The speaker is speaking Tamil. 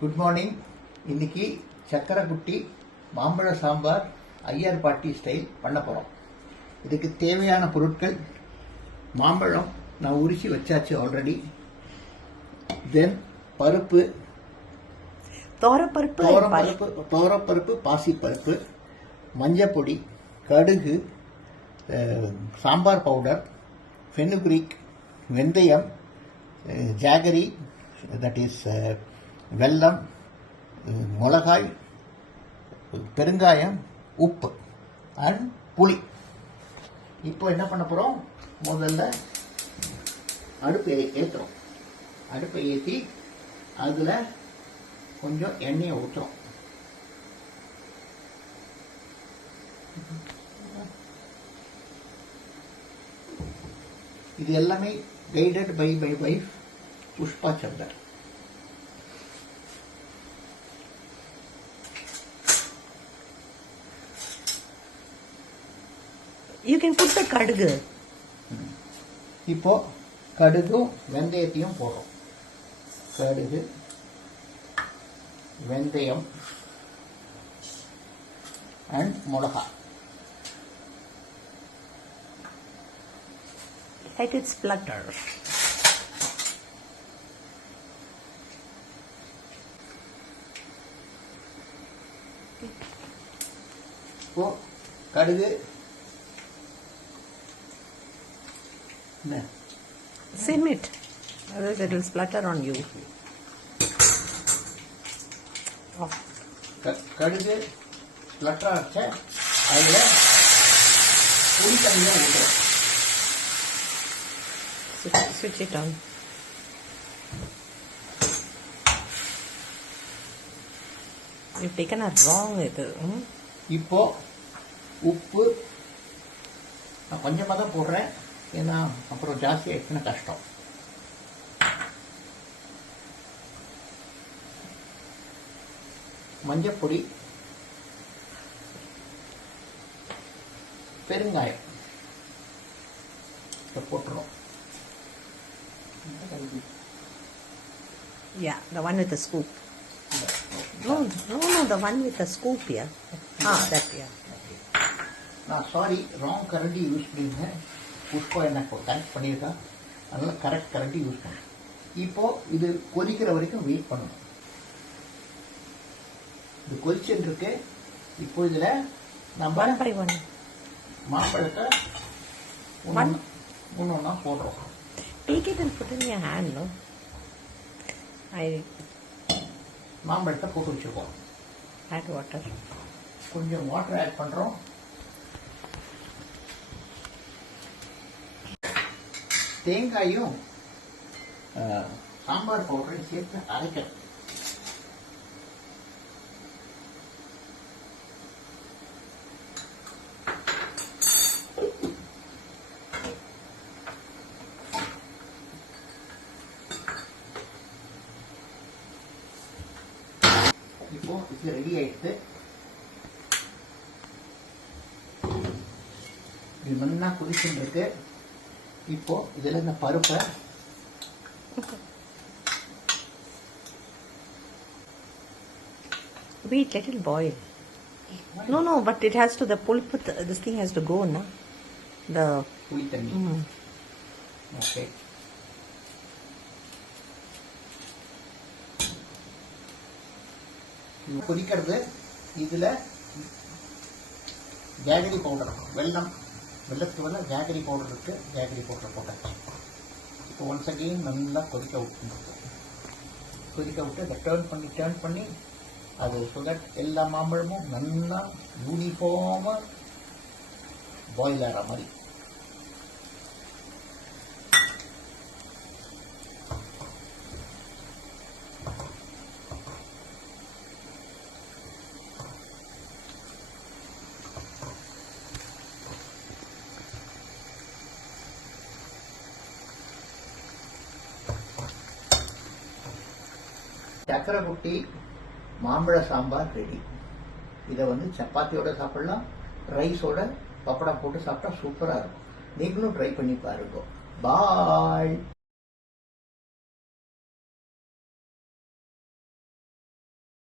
Good morning. இன்னைக்கு சக்கரை குட்டி மாம்பழ சாம்பார் ஐயர் பாட்டி ஸ்டைல் பண்ண போறோம். இதுக்கு தேவையான பொருட்கள்: மாம்பழம் நான் உரிச்சு வச்சாச்சு ஆல்ரெடி. தென் பருப்பு, தோரப்பருப்பு, பாசிப்பருப்பு, மஞ்சப்பொடி, கடுகு, சாம்பார் பவுடர், ஃபெனுக்ரிக், வெந்தயம், ஜாகரி தட் இஸ் வெல்லம், மிளகாய், பெருங்காயம், உப்பு அண்ட் புளி. இப்போ என்ன பண்ண போறோம்? முதல்ல அடுப்பை ஏற்றுறோம். அடுப்பை ஏற்றி அதில் கொஞ்சம் எண்ணெயை ஊற்றுறோம். இது எல்லாமே guided by my wife Pushpa Sundar. You can put the kadugu. இப்போ கடுகும் வெந்தயத்தையும் போடுறோம். கடுகு, வெந்தயம் அண்ட் மிளகாய். Let it splutter. இப்போ கடுகு Sim it, otherwise it will splatter on you. கடுகு ஸ்ப்ளட்டர் ஆச்ச அதில் புளி தண்ணியை ஊற்றுறோம். Switch it on. You've taken a wrong இது. இப்போ உப்பு நான் கொஞ்சமாக தான் போடுறேன், ஏன்னா அப்புறம் ஜாஸ்தி ஆயிடுச்சுன்னா கஷ்டம். மஞ்சப்பொடி, பெருங்காயம் போட்டுறோம். Yeah, the one with the scoop. No, the one with the scoop, yeah. That, yeah. நான் சாரி, ராங் கரண்டி யூஸ் பண்ணியிருந்தேன். புஷ்பா எனக்கு கரெக்ட் பண்ணியிருக்கா, அதனால கரெக்ட் கரண்டி யூஸ் பண்ணேன். இப்போ இது கொதிக்கிற வரைக்கும் வெயிட் பண்ணணும். இது கொதிச்சுட்டு இருக்கு. இப்போ இதுல நம்ம மாம்பழத்தை ஒன்னொன்னா போடுறோம். Take it and put in your hand, no? மாம்பழத்தை போட்டு வச்சிருக்கோம். Add water. கொஞ்சம் வாட்டர் ஆட் பண்றோம். தேங்காயும் சாம்பார் பவுடரையும் சேர்த்து அரைக்கணும். இப்போ இது ரெடி ஆயிடுச்சு. இது நல்லா கொதிச்சுட்டு இருக்கு. இப்போ இதுல இந்த பருப்பை Wait, let it boil. No, but it has to, the pulp, this thing has to go, na? The புளி தண்ணி. ஓகே. இது கொதிக்கிறது. இதுல ஜாகரி பவுடர், வெள்ளத்துக்கு பதிலாக ஜாகரி பவுடர் இருக்கு. ஜாகரி பவுடர் போட்டாச்சு. இப்போ ஒன்ஸ் அகெயின் நல்லா கொதிக்க விட்டு அதை டேர்ன் பண்ணி அது ஸோ தட் எல்லா மாம்பழமும் நல்லா யூனிஃபார்மாக பாயில் ஆகிற மாதிரி. சக்கரை குட்டி மாம்பழ சாம்பார் ரெடி. இதை சப்பாத்தியோட சாப்பிடலாம், ரைஸோட பப்படம் போட்டு சாப்பிட்டா சூப்பராக இருக்கும். நீங்களும் ட்ரை பண்ணி பாருங்க. பாய்.